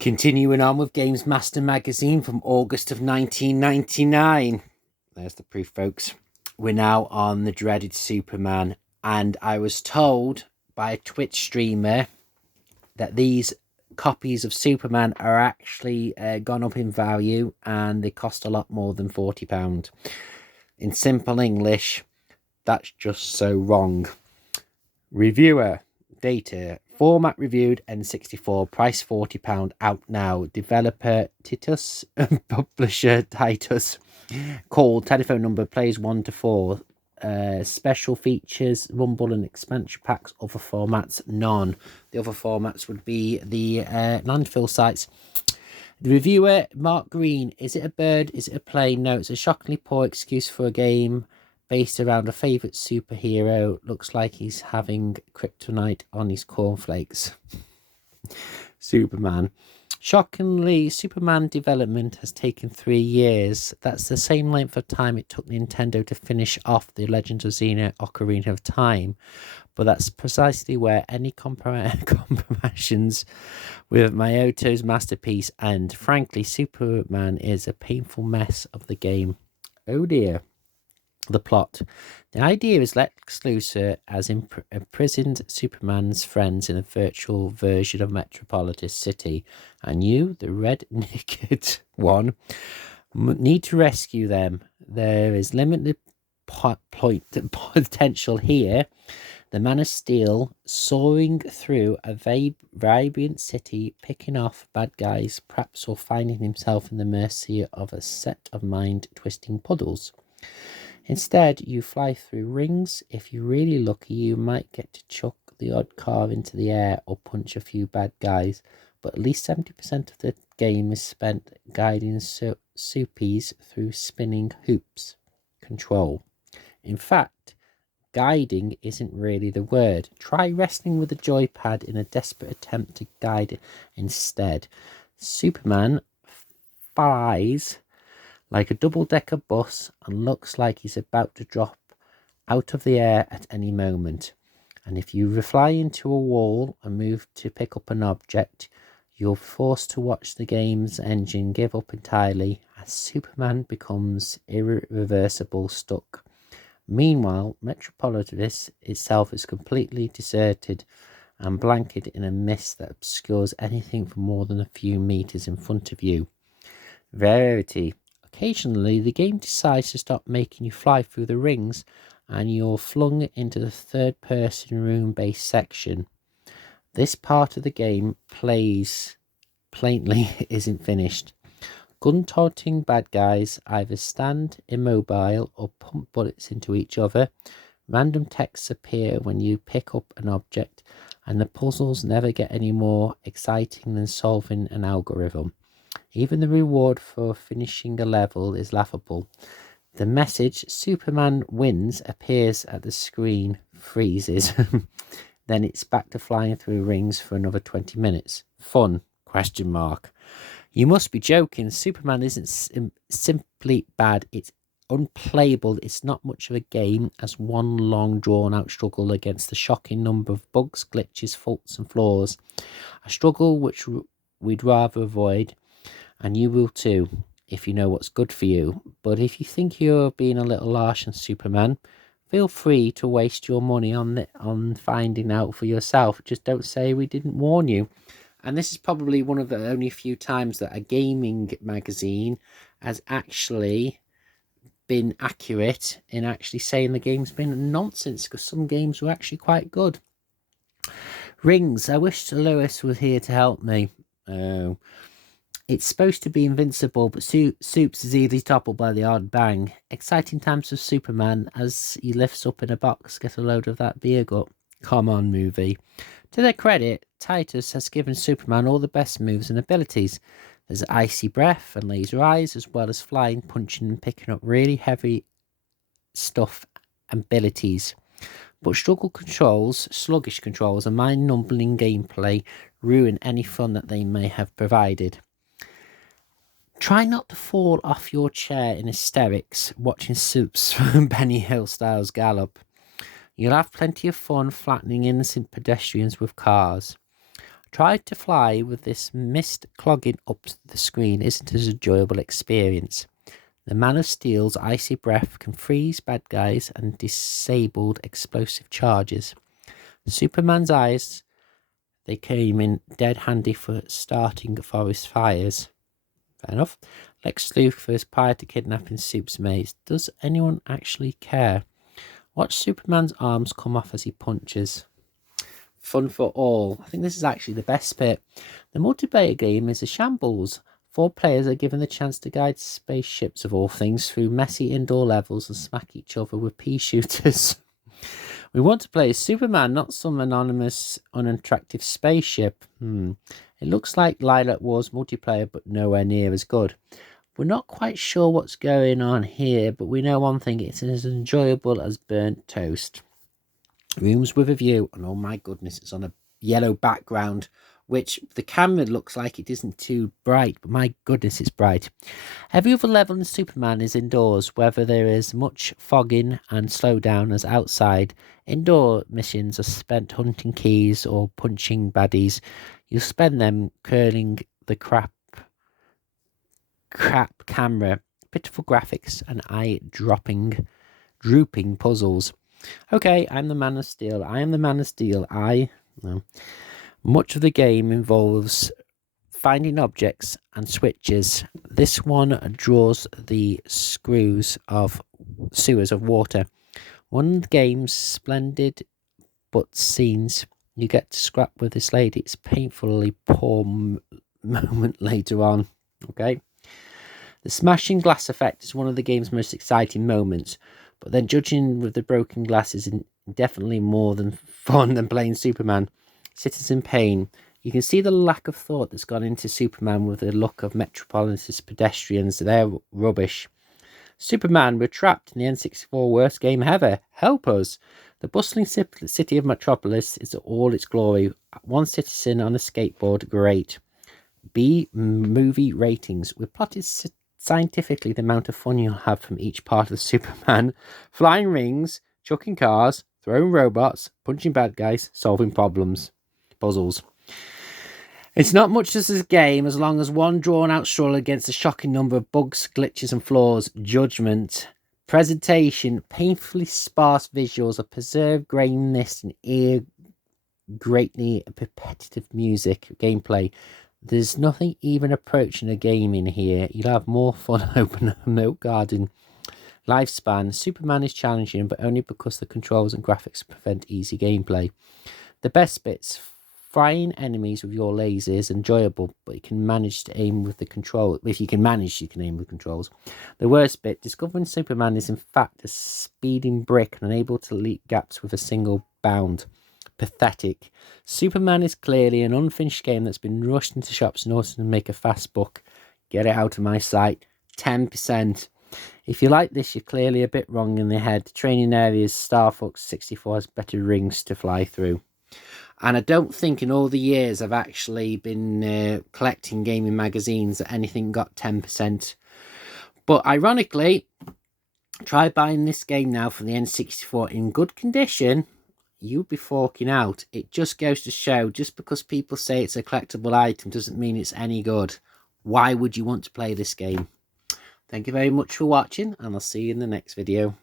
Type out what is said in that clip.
Continuing on with Gamesmaster magazine from August of 1999. There's the proof, folks. We're now on the dreaded Superman, and I was told by a Twitch streamer that these copies of Superman are actually gone up in value and they cost a lot more than £40. In simple English, that's just so wrong. Reviewer data: format reviewed N64, price £40, out now. Developer Titus, publisher Titus. Call, telephone number, plays 1 to 4. Special features: Rumble and expansion packs. Other formats, none. The other formats would be the landfill sites. The reviewer, Mark Green: is it a bird? Is it a plane? No, it's a shockingly poor excuse for a game based around a favourite superhero. Looks like he's having kryptonite on his cornflakes. Superman. Shockingly, Superman development has taken 3 years. That's the same length of time it took Nintendo to finish off The Legend of Zelda Ocarina of Time. But that's precisely where any comparisons with Miyamoto's masterpiece end. Frankly, Superman is a painful mess of the game. Oh dear. The plot. The idea is Lex Luthor as imprisoned Superman's friends in a virtual version of Metropolis City, and you, the red-naked one, need to rescue them. There is limited potential here. The Man of Steel soaring through a vibrant city, picking off bad guys, perhaps, or finding himself in the mercy of a set of mind-twisting puddles. Instead, you fly through rings. If you're really lucky, you might get to chuck the odd car into the air or punch a few bad guys, but at least 70% of the game is spent guiding soupies through spinning hoops. Control. In fact, guiding isn't really the word. Try wrestling with a joypad in a desperate attempt to guide it instead. Superman flies like a double-decker bus and looks like he's about to drop out of the air at any moment. And if you fly into a wall and move to pick up an object, you're forced to watch the game's engine give up entirely as Superman becomes irreversible stuck. Meanwhile, Metropolis itself is completely deserted and blanketed in a mist that obscures anything for more than a few meters in front of you. Rarity. Occasionally, the game decides to stop making you fly through the rings and you're flung into the third-person room-based section. This part of the game plainly isn't finished. Gun-toting bad guys either stand immobile or pump bullets into each other. Random texts appear when you pick up an object, and the puzzles never get any more exciting than solving an algorithm. Even the reward for finishing a level is laughable. The message "Superman wins" appears at the screen, freezes. Then it's back to flying through rings for another 20 minutes. Fun? ? You must be joking. Superman isn't simply bad, it's unplayable. It's not much of a game as one long drawn-out struggle against the shocking number of bugs, glitches, faults and flaws. A struggle which we'd rather avoid. And you will too, if you know what's good for you. But if you think you're being a little harsh on Superman, feel free to waste your money on finding out for yourself. Just don't say we didn't warn you. And this is probably one of the only few times that a gaming magazine has actually been accurate in actually saying the game's been nonsense, because some games were actually quite good. Rings. I wish Lewis was here to help me. Oh. It's supposed to be invincible, but Soups is easily toppled by the odd bang. Exciting times of Superman as he lifts up in a box, get a load of that beer gut. Come on, movie. To their credit, Titus has given Superman all the best moves and abilities. There's icy breath and laser eyes, as well as flying, punching and picking up really heavy stuff and abilities. But sluggish controls and mind-numbing gameplay ruin any fun that they may have provided. Try not to fall off your chair in hysterics watching Soups from Benny Hill Styles Gallop. You'll have plenty of fun flattening innocent pedestrians with cars. Try to fly with this mist clogging up the screen isn't an enjoyable experience. The Man of Steel's icy breath can freeze bad guys and disabled explosive charges. Superman's eyes, they came in dead handy for starting forest fires. Fair enough. Lex Luthor's prior to kidnapping Super's mates. Does anyone actually care? Watch Superman's arms come off as he punches. Fun for all. I think this is actually the best bit. The multiplayer game is a shambles. 4 players are given the chance to guide spaceships of all things through messy indoor levels and smack each other with pea shooters. We want to play as Superman, not some anonymous, unattractive spaceship. It looks like Lilac Wars multiplayer, but nowhere near as good. We're not quite sure what's going on here, but we know one thing, it's as enjoyable as burnt toast. Rooms with a view, and oh my goodness, it's on a yellow background, which the camera looks like it isn't too bright, but my goodness, it's bright. Every other level in Superman is indoors, whether there is much fogging and slowdown as outside. Indoor missions are spent hunting keys or punching baddies. You'll spend them curling the crap camera, pitiful graphics, and drooping puzzles. Okay, I'm the Man of Steel. I am the Man of Steel. Much of the game involves finding objects and switches. This one draws the sewers of water. One of the game's splendid but scenes, you get to scrap with this lady. It's painfully poor moment later on. Okay. The smashing glass effect is one of the game's most exciting moments, but then judging with the broken glass is definitely more than fun than playing Superman. Citizen Pain. You can see the lack of thought that's gone into Superman with the look of Metropolis pedestrians. They're rubbish. Superman, we're trapped in the N64 worst game ever. Help us. The bustling city of Metropolis is all its glory. One citizen on a skateboard, great. B, movie ratings. We've plotted scientifically the amount of fun you'll have from each part of Superman. Flying rings, chucking cars, throwing robots, punching bad guys, solving puzzles. It's not much as a game as long as one drawn-out struggle against a shocking number of bugs, glitches and flaws. Judgment. Presentation. Painfully sparse visuals, a preserved graininess and greatly repetitive music. Gameplay. There's nothing even approaching a game in here. You'll have more fun opening a milk garden. Lifespan. Superman is challenging, but only because the controls and graphics prevent easy gameplay. The best bits. Frying enemies with your laser is enjoyable, but you can manage to aim with the control. If you can manage, you can aim with controls. The worst bit, discovering Superman is in fact a speeding brick and unable to leap gaps with a single bound. Pathetic. Superman is clearly an unfinished game that's been rushed into shops in order to make a fast buck. Get it out of my sight. 10%. If you like this, you're clearly a bit wrong in the head. Training areas, Star Fox 64 has better rings to fly through. And I don't think in all the years I've actually been collecting gaming magazines that anything got 10%. But ironically, try buying this game now for the N64 in good condition, you'll be forking out. It just goes to show, just because people say it's a collectible item doesn't mean it's any good. Why would you want to play this game? Thank you very much for watching, and I'll see you in the next video.